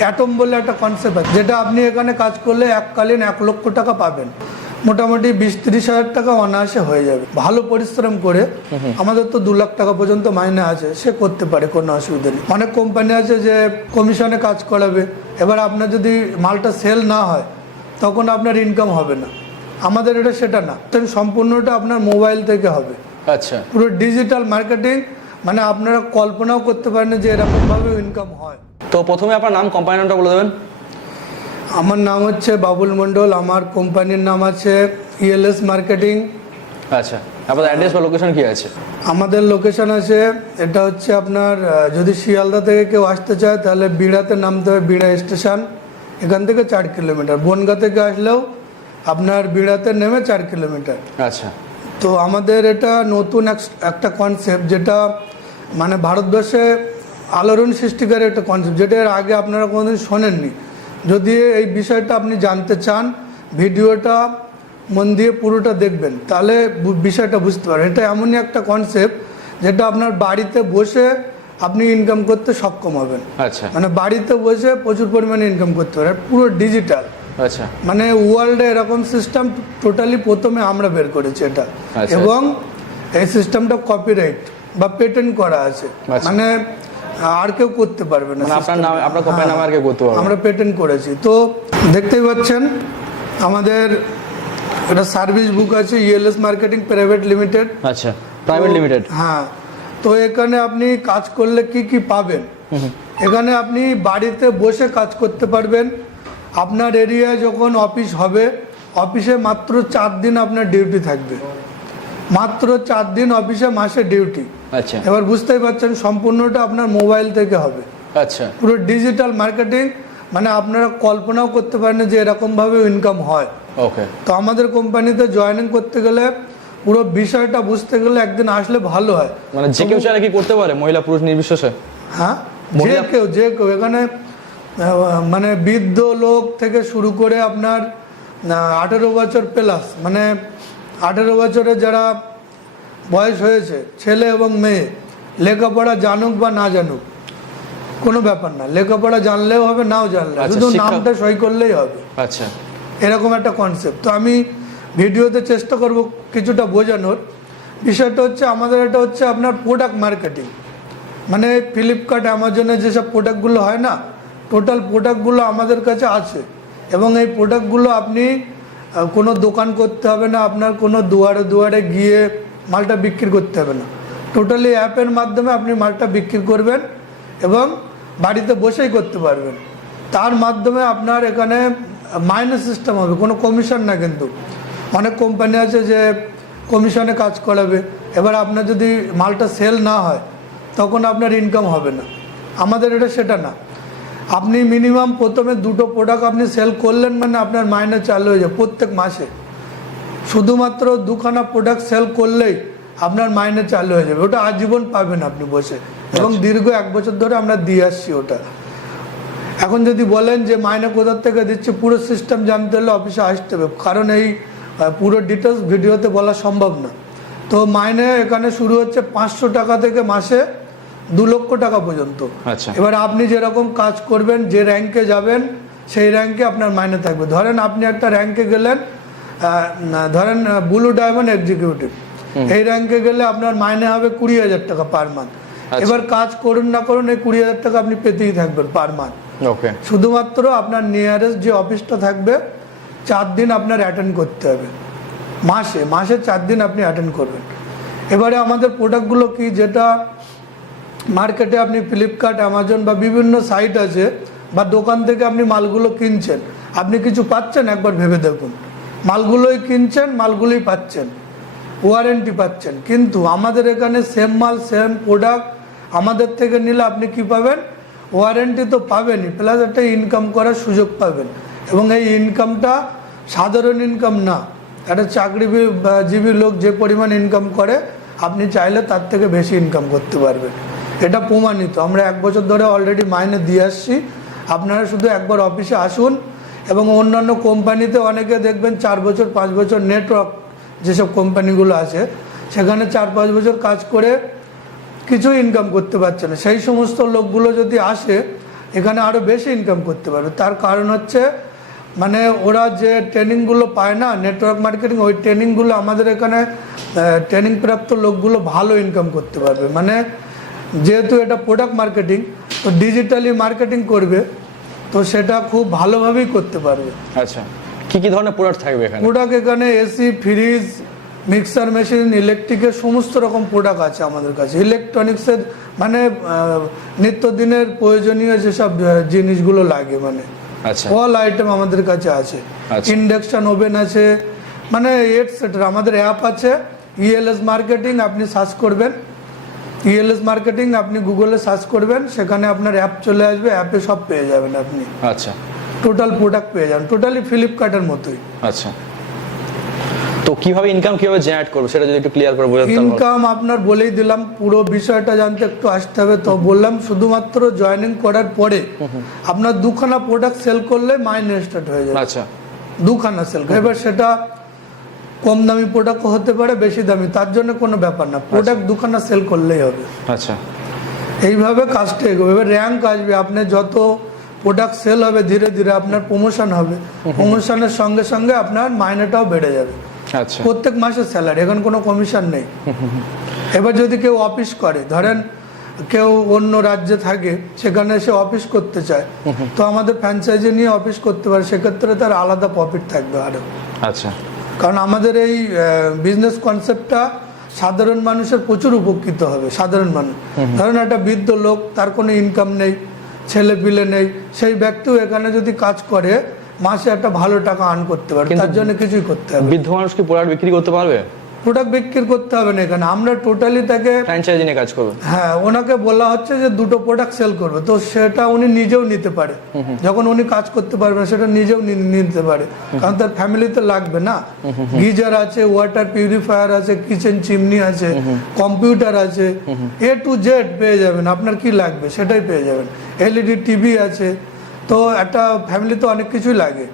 Atom বলে একটা concept আছে যেটা আপনি এখানে কাজ করলে এককালীন এক লক্ষ টাকা পাবেন। মোটামুটি বিশ তিরিশ হাজার টাকা অনায়াসে হয়ে যাবে। ভালো পরিশ্রম করে আমাদের তো দু লাখ টাকা পর্যন্ত মাইনে আছে সে করতে পারে কোনো অসুবিধা নেই। অনেক কোম্পানি আছে যে কমিশনে কাজ করাবে এবার আপনার যদি মালটা সেল না হয় তখন আপনার ইনকাম হবে না। আমাদের এটা সেটা না। সম্পূর্ণটা আপনার মোবাইল থেকে হবে। আচ্ছা। পুরো ডিজিটাল মার্কেটিং মানে আপনারা কল্পনাও করতে পারেন যে এরকমভাবে ইনকাম হয়। তো প্রথমে আপনার নাম কোম্পানি নামটা বলে দেবেন। আমার নাম হচ্ছে বাবুল মণ্ডল আমার কোম্পানির নাম আছে ইএলএস মার্কেটিং আচ্ছা আপনার অ্যাড্রেস বা লোকেশন কি আছে? আমাদের লোকেশন আছে এটা হচ্ছে আপনার যদি শিয়ালদা থেকে কেউ আসতে চায় তাহলে বিড়াতে নামতে হবে বিড়া স্টেশন। এখান থেকে চার কিলোমিটার। বনগা থেকে আসলেও আপনার বিড়াতে নেমে চার কিলোমিটার। আচ্ছা। তো আমাদের এটা নতুন এক- একটা কনসেপ্ট যেটা মানে ভারতবর্ষে আলোড়ন সৃষ্টিকারী একটা কনসেপ্ট যেটা এর আগে আপনারা কোনোদিন শোনেননি। যদি এই বিষয়টা আপনি জানতে চান ভিডিওটা মন দিয়ে পুরোটা দেখবেন তাহলে বিষয়টা বুঝতে পারবেন। এটা এমনই একটা কনসেপ্ট যেটা আপনার বাড়িতে বসে আপনি ইনকাম করতে সক্ষম হবেন। আচ্ছা। মানে বাড়িতে বসে প্রচুর পরিমাণে ইনকাম করতে পারেন পুরো ডিজিটাল আচ্ছা। মানে ওয়ার্ল্ডে এরকম সিস্টেম টোটালি প্রথমে আমরা বের করেছি এটা। আচ্ছা। এবং এই সিস্টেমটা কপিরাইট বা পেটেন্ট করা আছে। আচ্ছা। মানে আর কেউ করতে পারবে না মানে আপনার নাম। আপনার কোম্পানির নামে আর কেউ করতে পারবে আমরা পেটেন্ট করেছি। তো দেখতেই পাচ্ছেন আমাদের একটা সার্ভিস বুক আছে ইএলএস মার্কেটিং প্রাইভেট লিমিটেড আচ্ছা প্রাইভেট লিমিটেড হ্যাঁ তো এখানে আপনি কাজ করলে কি কি পাবেন? এখানে আপনি বাড়িতে বসে কাজ করতে পারবেন। আপনার এরিয়ায় যখন অফিস হবে অফিসে মাত্র চার দিন আপনার ডিউটি থাকবে। মাত্র চার দিন অফিসে মাসে ডিউটি আচ্ছা। এবার বুঝতেই পারছেন সম্পূর্ণটা আপনার মোবাইল থেকে হবে। আচ্ছা। পুরো ডিজিটাল মার্কেটিং মানে আপনারা কল্পনাও করতে পারেন যে এরকমভাবে ইনকাম হয়। ওকে তো আমাদের কোম্পানিতে জয়েনিং করতে গেলে পুরো বিষয়টা বুঝতে গেলে একদিন আসলে ভালো হয়। মানে যে কেউ চাইলে কি করতে পারে? মহিলা পুরুষ নির্বিশেষে? হ্যাঁ? যে কেউ যে কেউ। এখানে মানে বৃদ্ধ লোক থেকে শুরু করে আপনার আঠেরো বছর প্লাস মানে আঠেরো বছরে যারা বয়স হয়েছে ছেলে এবং মেয়ে লেখাপড়া জানুক বা না জানুক কোনো ব্যাপার না। লেখাপড়া জানলেও হবে নাও জানলে আচ্ছা, শুধু নামটা সই করলেই হবে। আচ্ছা। এরকম একটা কনসেপ্ট তো আমি ভিডিওতে চেষ্টা করব কিছুটা বোঝানোর। বিষয়টা হচ্ছে আমাদের এটা হচ্ছে আপনার প্রোডাক্ট মার্কেটিং মানে ফ্লিপকার্ট অ্যামাজনে যেসব প্রোডাক্টগুলো হয় না টোটাল প্রোডাক্টগুলো আমাদের কাছে আছে। এবং এই প্রোডাক্টগুলো আপনি কোনো দোকান করতে হবে না, আপনার কোনো দুয়ারে দুয়ারে গিয়ে মালটা বিক্রি করতে হবে না। টোটালি অ্যাপের মাধ্যমে আপনি মালটা বিক্রি করবেন এবং বাড়িতে বসেই করতে পারবেন। তার মাধ্যমে আপনার এখানে মাইনাস সিস্টেম হবে, কোনো কমিশন না কিন্তু। অনেক কোম্পানি আছে যে কমিশনে কাজ করাবে। এবার আপনার যদি মালটা সেল না হয়, তখন আপনার ইনকাম হবে না। আমাদের এটা সেটা না। আপনি মিনিমাম প্রথমে দুটো প্রোডাক্ট আপনি সেল করলেন মানে আপনার মাইনে চালু হয়ে যাবে প্রত্যেক মাসে। শুধুমাত্র দুখানা প্রোডাক্ট সেল করলেই আপনার মাইনে চালু হয়ে যাবে। ওটা আজীবন পাবেন আপনি বসে। এবং দীর্ঘ এক বছর ধরে আমরা দিয়ে আসছি ওটা। এখন যদি বলেন যে মাইনে কোথার থেকে দিচ্ছে পুরো সিস্টেম জানতে হলে অফিসে আসতে হবে। কারণ এই পুরো ডিটেলস ভিডিওতে বলা সম্ভব না। তো মাইনে এখানে শুরু হচ্ছে পাঁচশো টাকা থেকে মাসে দু লক্ষ টাকা পর্যন্ত। আচ্ছা। এবার আপনি যেরকম কাজ করবেন যে র্যাঙ্কে যাবেন সেই র্যাঙ্কে আপনার মাইনে থাকবে। ধরেন আপনি একটা র্যাঙ্কে গেলেন ধরেন ব্লু ডায়মন্ড এক্সিকিউটিভ এই র্যাঙ্কে গেলে আপনার মাইনে হবে কুড়ি হাজার টাকা পার মান্থ এবার কাজ করুন না করুন এই কুড়ি হাজার টাকা আপনি পেতেই থাকবেন পার মান্থ শুধুমাত্র আপনার নিয়ারেস্ট যে অফিসটা থাকবে চার দিন আপনার অ্যাটেন্ড করতে হবে। মাসে মাসে চার দিন আপনি অ্যাটেন্ড করবেন। এবারে আমাদের প্রোডাক্টগুলো কি? যেটা মার্কেটে আপনি ফ্লিপকার্ট অ্যামাজন বা বিভিন্ন সাইট আছে বা দোকান থেকে আপনি মালগুলো কিনছেন, আপনি কিছু পাচ্ছেন? একবার ভেবে দেখুন। মালগুলোই কিনছেন, মালগুলোই পাচ্ছেন। ওয়ারেন্টি পাচ্ছেন। কিন্তু আমাদের এখানে সেম মাল সেম প্রোডাক্ট আমাদের থেকে নিলে আপনি কি পাবেন? ওয়ারেন্টি তো পাবেনই প্লাস একটা ইনকাম করার সুযোগ পাবেন। এবং এই ইনকামটা সাধারণ ইনকাম না। একটা চাকরিজীবী লোক যে পরিমাণ ইনকাম করে, আপনি চাইলে তার থেকে বেশি ইনকাম করতে পারবেন। এটা প্রমাণিত। আমরা এক বছর ধরে অলরেডি মাইনে দিয়ে আসছি। আপনারা শুধু একবার অফিসে আসুন এবং অন্যান্য কোম্পানিতে অনেকে দেখবেন চার বছর, পাঁচ বছর নেটওয়ার্ক যেসব কোম্পানিগুলো আছে, সেখানে চার, পাঁচ বছর কাজ করে কিছু ইনকাম করতে পারছে না। সেই সমস্ত লোকগুলো যদি আসে, এখানে আরও বেশি ইনকাম করতে পারবে। তার কারণ হচ্ছে মানে ওরা যে ট্রেনিংগুলো পায় না নেটওয়ার্ক মার্কেটিং ওই ট্রেনিংগুলো আমাদের এখানে ট্রেনিং প্রাপ্ত লোকগুলো ভালো ইনকাম করতে পারবে। মানে যেহেতু এটা প্রোডাক্ট মার্কেটিং তো ডিজিটালি মার্কেটিং করবে তো সেটা খুব ভালোভাবেই করতে পারবে। আচ্ছা কি কি ধরনের প্রোডাক্ট থাকবে এখানে? প্রোডাক্ট এখানে এসি ফ্রিজ মিক্সার মেশিন ইলেকট্রিকের সমস্ত রকম প্রোডাক্ট আছে আমাদের কাছে। ইলেকট্রনিক্সের মানে নিত্যদিনের প্রয়োজনীয় যেসব জিনিসগুলো লাগে মানে। আচ্ছা। অল আইটেম আমাদের কাছে আছে। আচ্ছা। ইন্ডাকশন ওভেন আছে মানে এটসেট্রা আমাদের অ্যাপ আছে ইএলএস মার্কেটিং আপনি সার্চ করবেন। ইএলএস মার্কেটিং আপনি গুগলে সার্চ করবেন সেখানে আপনার অ্যাপ চলে আসবে অ্যাপে সব পেয়ে যাবেন আপনি। আচ্ছা। টোটাল প্রোডাক্ট পেয়ে যাবেন টোটালি ফ্লিপকার্টের মতোই। আচ্ছা। তো কীভাবে ইনকাম কীভাবে জেনারেট করবে সেটা যদি একটু ক্লিয়ার করে বোঝাতে ইনকাম আপনার বলেই দিলাম পুরো বিষয়টা জানতে একটু আসতে হবে তো বললাম শুধুমাত্র জয়েনিং করার পরে আপনার দুখানা প্রোডাক্ট সেল করলে মাইনে স্টার্ট হয়ে যাবে। আচ্ছা। দুখানা সেল এবার সেটা কম দামি প্রোডাক্ট হতে পারে বেশি দামি তার জন্য কোনো ব্যাপার না। প্রোডাক্ট দুখানা সেল করলেই হবে। আচ্ছা। এইভাবে কাজটা এগোবে। এবার র্যাঙ্ক আসবে আপনি যত প্রোডাক্ট সেল হবে ধীরে ধীরে আপনার প্রমোশন হবে। প্রমোশনের সঙ্গে সঙ্গে আপনার মাইনেটাও বেড়ে যাবে। আচ্ছা। প্রত্যেক মাসের স্যালারি এখন কোনো কমিশন নেই। এবার যদি কেউ অফিস করে ধরেন কেউ অন্য রাজ্যে থাকে সেখানে সে অফিস করতে চায় তো আমাদের ফ্র্যাঞ্চাইজি নিয়ে অফিস করতে পারে সেক্ষেত্রে তার আলাদা প্রফিট থাকবে আরও আচ্ছা। কারণ আমাদের এই বিজনেস কনসেপ্টটা সাধারণ মানুষের প্রচুর উপকৃত হবে সাধারণ মানুষ। ধরেন একটা বৃদ্ধ লোক তার কোনো ইনকাম নেই ছেলে পিলে নেই সেই ব্যক্তিও এখানে যদি কাজ করে মাসে একটা ভালো টাকা আর্ন করতে পারে তার জন্য কিছুই করতে হবে বৃদ্ধ মানুষ কি প্রোডাক্ট বিক্রি করতে পারবে? প্রোডাক্ট বিক্রি করতে হবে না এখানে। আমরা টোটালি তাকে ফ্র্যাঞ্চাইজি নিয়ে কাজ করবে। হ্যাঁ ওনাকে বলা হচ্ছে যে দুটো প্রোডাক্ট সেল করবে। তো সেটা উনি নিজেও নিতে পারে। যখন উনি কাজ করতে পারবে সেটা নিজেও নিতে পারে। কারণ তার ফ্যামিলিতে লাগবে না। গিজার আছে ওয়াটার পিউরিফায়ার আছে কিচেন চিমনি আছে কম্পিউটার আছে। এ টু জেড পেয়ে যাবেন। আপনার কি লাগবে? সেটাই পেয়ে যাবেন। এলইডি টিভি আছে। তো একটা ফ্যামিলিতে অনেক কিছুই লাগে।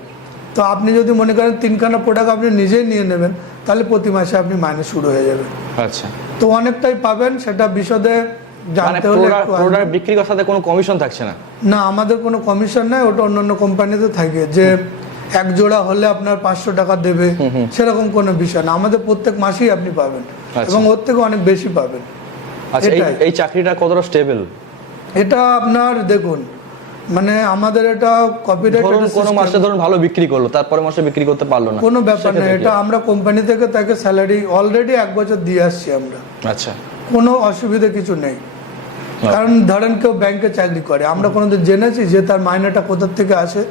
তো আপনি যদি মনে করেন তিনখানা প্রোডাক্ট আপনি নিজেই নিয়ে নেবেন তাহলে প্রতি মাসে আপনি মাইনে শুরু হয়ে যাবে। আচ্ছা। তো অনেকটাই পাবেন সেটা বিশদে মানে জানতে হলে প্রোডাক্ট। বিক্রি করার সাথে কোনো কমিশন থাকছে না? না আমাদের কোনো কমিশন নাই ওটা অন্যান্য কোম্পানিতে থাকে। যে এক জোড়া হলে আপনার পাঁচশো টাকা দেবে সেরকম কোনো বিষয় না। আমাদের প্রত্যেক মাসেই আপনি পাবেন আচ্ছা। এবং ওর থেকে অনেক বেশি পাবেন। আচ্ছা এই এই চাকরিটা কতটা স্টেবল এটা আপনার দেখুন মানে আমাদের এটা কপিরাইট কোনো মাসে ধরুন ভালো বিক্রি করল তারপরে মাসে বিক্রি করতে পারল না। কোনো ব্যাপার না এটা আমরা কোম্পানি থেকে তাকে স্যালারি অলরেডি এক বছর দিয়ে আসছি আমরা। আচ্ছা। কোনো অসুবিধা কিছু নেই। কারণ ধরেন কেউ ব্যাংকে চাকরি করে আমরা কোনোদিন জেনেছি যে তার মাইনেটা কোথার থেকে আসে।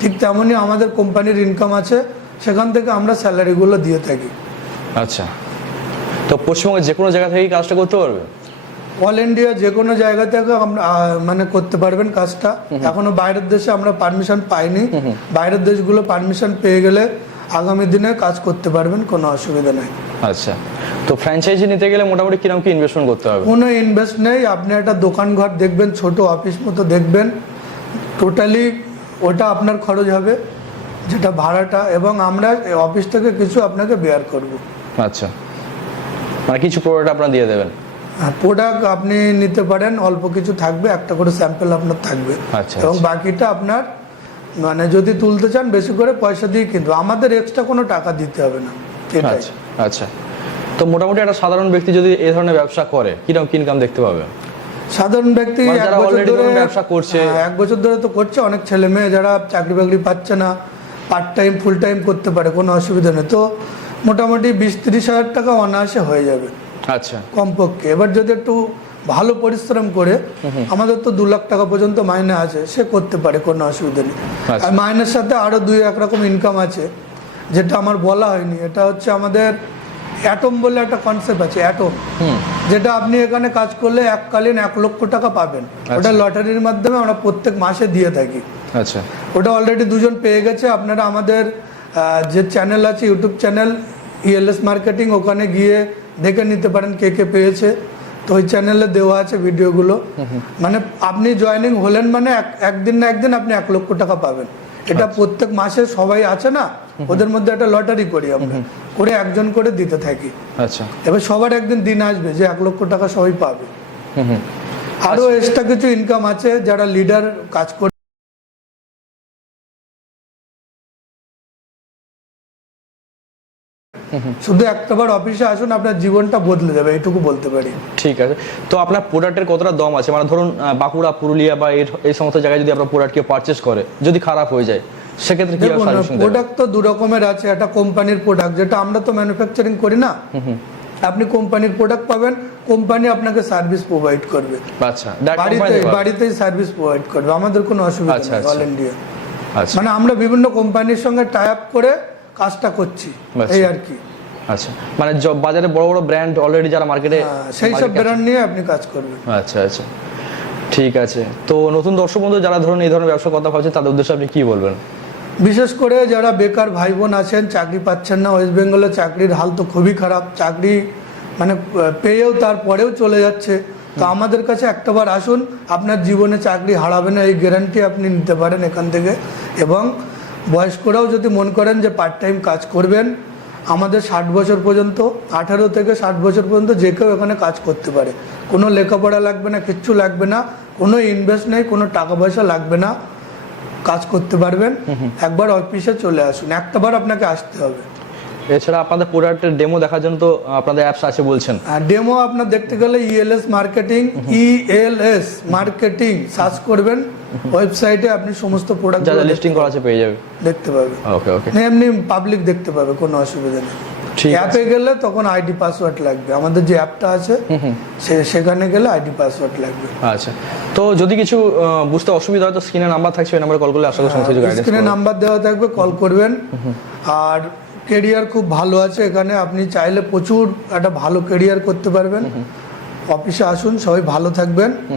ঠিক তেমনই আমাদের কোম্পানির ইনকাম আছে সেখান থেকে আমরা স্যালারিগুলো দিয়ে থাকি। আচ্ছা। তো পশ্চিমবঙ্গের যে কোনো জায়গা থেকে কাজটা করতে পারবে? অল ইন্ডিয়া যে কোনো জায়গা থেকে আমরা মানে করতে পারবেন কাজটা। এখনও বাইরের দেশে আমরা পারমিশন পাইনি। বাইরের দেশগুলো পারমিশন পেয়ে গেলে আগামী দিনে কাজ করতে পারবেন কোনো অসুবিধা নেই। আচ্ছা। তো ফ্র্যাঞ্চাইজি নিতে গেলে মোটামুটি কীরকম কি ইনভেস্টমেন্ট করতে হবে? কোনো ইনভেস্ট নেই। আপনি একটা দোকান ঘর দেখবেন ছোট অফিস মতো দেখবেন। টোটালি ওটা আপনার খরচ হবে যেটা ভাড়াটা এবং আমরা অফিস থেকে কিছু আপনাকে বেয়ার করব। আচ্ছা। মানে কিছু প্রোডাক্ট আপনারা দিয়ে দেবেন? প্রোডাক্ট আপনি নিতে পারেন অল্প কিছু থাকবে একটা করে স্যাম্পেল আপনার থাকবে। আচ্ছা, এবং আচ্ছা। বাকিটা আপনার মানে যদি তুলতে চান বেশি করে পয়সা দিয়ে কিন্তু। আমাদের এক্সট্রা কোনো টাকা দিতে হবে না। এটাই আচ্ছা আচ্ছা। তো মোটামুটি একটা সাধারণ ব্যক্তি যদি এই ধরনের ব্যবসা করে কীরকম ইনকাম দেখতে পাবে? সাধারণ ব্যক্তি মানে এক বছর ধরে ব্যবসা করছে। হ্যাঁ, এক বছর ধরে তো করছে অনেক ছেলে মেয়ে যারা চাকরি বাকরি পাচ্ছে না পার্ট টাইম ফুল টাইম করতে পারে কোনো অসুবিধা নেই। তো মোটামুটি বিশ তিরিশ হাজার টাকা অনায়াসে হয়ে যাবে। আচ্ছা। কমপক্ষে। এবার যদি একটু ভালো পরিশ্রম করে আমাদের তো দু লাখ টাকা পর্যন্ত মাইনে আছে সে করতে পারে কোনো অসুবিধা নেই। আচ্ছা। আর মাইনের সাথে আরও দুই এক রকম ইনকাম আছে যেটা আমার বলা হয়নি। এটা হচ্ছে আমাদের অ্যাটম বলে একটা কনসেপ্ট আছে অ্যাটম যেটা আপনি এখানে কাজ করলে এককালীন এক লক্ষ টাকা পাবেন। ওটা লটারির মাধ্যমে আমরা প্রত্যেক মাসে দিয়ে থাকি। আচ্ছা। ওটা অলরেডি দুজন পেয়ে গেছে। আপনারা আমাদের যে চ্যানেল আছে ইউটিউব চ্যানেল ইএলএস মার্কেটিং ওখানে গিয়ে দেখে নিতে পারেন কে কে পেয়েছে। তো ওই চ্যানেলে দেওয়া আছে ভিডিওগুলো। মানে আপনি জয়েনিং হলেন মানে একদিন না একদিন আপনি এক লক্ষ টাকা পাবেন। এটা প্রত্যেক মাসে সবাই আছে না? ওদের মধ্যে একটা লটারি করি আমরা। করে একজন করে দিতে থাকি। আচ্ছা। এবার সবার একদিন দিন আসবে যে এক লক্ষ টাকা সবাই পাবে। আরও এক্সট্রা কিছু ইনকাম আছে যারা লিডার কাজ করে শুধু একটাবার অফিসে আসুন আপনার জীবনটা বদলে যাবে এইটুকু বলতে পারি। ঠিক আছে। তো আপনার প্রোডাক্টের কতটা দম আছে? মানে ধরুন বাঁকুড়া পুরুলিয়া বা এই সমস্ত জায়গায় যদি আপনার প্রোডাক্ট কেউ পারচেস করে যদি খারাপ হয়ে যায় সেক্ষেত্রে কি সাজেশন প্রোডাক্ট তো দু রকমের আছে একটা কোম্পানির প্রোডাক্ট যেটা আমরা তো ম্যানুফ্যাকচারিং করি না। আপনি কোম্পানির প্রোডাক্ট পাবেন কোম্পানি আপনাকে সার্ভিস প্রোভাইড করবে। আচ্ছা বাড়িতে? বাড়িতেই সার্ভিস প্রোভাইড করবে আমাদের কোনো অসুবিধা আচ্ছা, নেই আচ্ছা। অল ইন্ডিয়া আচ্ছা। মানে আমরা বিভিন্ন কোম্পানির সঙ্গে টাই আপ করে কাজটা করছি আচ্ছা। এই আর কি। আচ্ছা। মানে বাজারে বড় বড় ব্র্যান্ড অলরেডি যারা মার্কেটে হ্যাঁ, সেই সব ব্র্যান্ড নিয়ে আপনি কাজ করবেন। আচ্ছা আচ্ছা। ঠিক আছে। তো নতুন দর্শক বন্ধু যারা ধরুন এই ধরনের ব্যবসার কথা ভাবছেন তাদের উদ্দেশ্যে আপনি কি বলবেন? বিশেষ করে যারা বেকার ভাই বোন আছেন চাকরি পাচ্ছেন না ওয়েস্ট বেঙ্গলে চাকরির হাল তো খুবই খারাপ। চাকরি মানে পেয়েও তারপরেও চলে যাচ্ছে। তো আমাদের কাছে একটাবার আসুন আপনার জীবনে চাকরি হারাবে না এই গ্যারান্টি আপনি নিতে পারেন এখান থেকে। এবং বয়স্করাও যদি মন করেন যে পার্ট টাইম কাজ করবেন আমাদের ষাট বছর পর্যন্ত আঠারো থেকে ষাট বছর পর্যন্ত যে কেউ এখানে কাজ করতে পারে। কোনো লেখাপড়া লাগবে না কিচ্ছু লাগবে না কোনো ইনভেস্ট নেই কোনো টাকা পয়সা লাগবে না কাজ করতে পারবেন। একবার অফিসে চলে আসুন একটাবার আপনাকে আসতে হবে। এছাড়া আপনাদের প্রোডাক্টের ডেমো দেখার জন্য তো আপনাদের অ্যাপস আছে বলছেন। ডেমো আপনার দেখতে গেলে ELS marketing ELS marketing search করবেন। ওয়েবসাইটে আপনি সমস্ত প্রোডাক্ট যা যা লিস্টিং করা আছে পেয়ে যাবে। দেখতে পাবে ওকে ওকে না, এমনি পাবলিক দেখতে পাবে কোনো অসুবিধা নেই। ঠিক অ্যাপে গেলে তখন আইডি পাসওয়ার্ড লাগবে। আমাদের যে অ্যাপটা আছে সে- সেখানে গেলে আইডি পাসওয়ার্ড লাগবে। আচ্ছা। তো যদি কিছু বুঝতে অসুবিধা হয় তো স্ক্রিনে নাম্বার থাকছে ওই নাম্বারে কল করলে আশা করি সমস্ত কিছু গাইডেন্স স্ক্রিনে নাম্বার দেওয়া থাকবে কল করবেন। আর কেরিয়ার খুব ভালো আছে এখানে। আপনি চাইলে প্রচুর একটা ভালো কেরিয়ার করতে পারবেন। অফিসে আসুন সবাই ভালো থাকবেন।